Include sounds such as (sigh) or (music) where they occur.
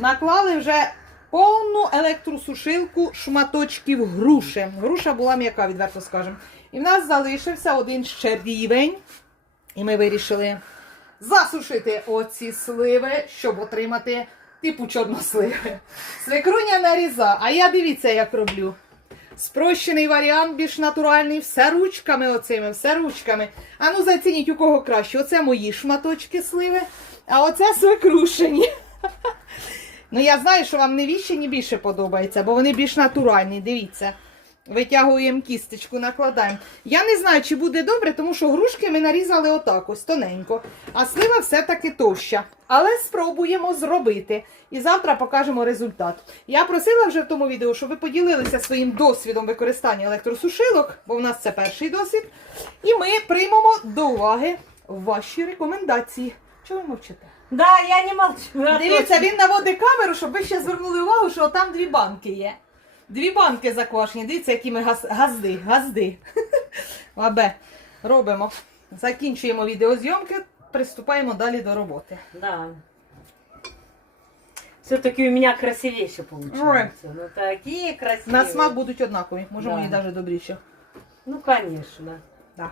Наклали вже повну електросушилку шматочків груші. Груша була м'яка, відверто скажемо. І в нас залишився один ще рівень. І ми вирішили засушити оці сливи, щоб отримати типу чорносливи. Свекруня наріза, а я дивіться, як роблю. Спрощений варіант, більш натуральний, все ручками оцими, все ручками. А ну зацініть, у кого краще. Оце мої шматочки сливи, а оце свекрушені. Ну, я знаю, що вам не віщені більше подобається, бо вони більш натуральні. Дивіться. Витягуємо кісточку, накладаємо. Я не знаю, чи буде добре, тому що грушки ми нарізали отак, ось тоненько. А слива все-таки товща. Але спробуємо зробити. І завтра покажемо результат. Я просила вже в тому відео, щоб ви поділилися своїм досвідом використання електросушилок, бо в нас це перший досвід. І ми приймемо до уваги ваші рекомендації. Чого ви мовчите? Да, я не молчу. Дивіться, він наводить камеру, щоб ви ще звернули увагу, що там дві банки є. Дві банки заквашені. Дивіться, які ми газ, газди, газди. (laughs) Абе, робимо. Закінчуємо відеозйомки, приступаємо далі до роботи. Да. Все-таки у меня красивейше получается. Ну такие красивые. На смак будуть однакові, може Да. мої навіть добріші. Ну, конечно. Да.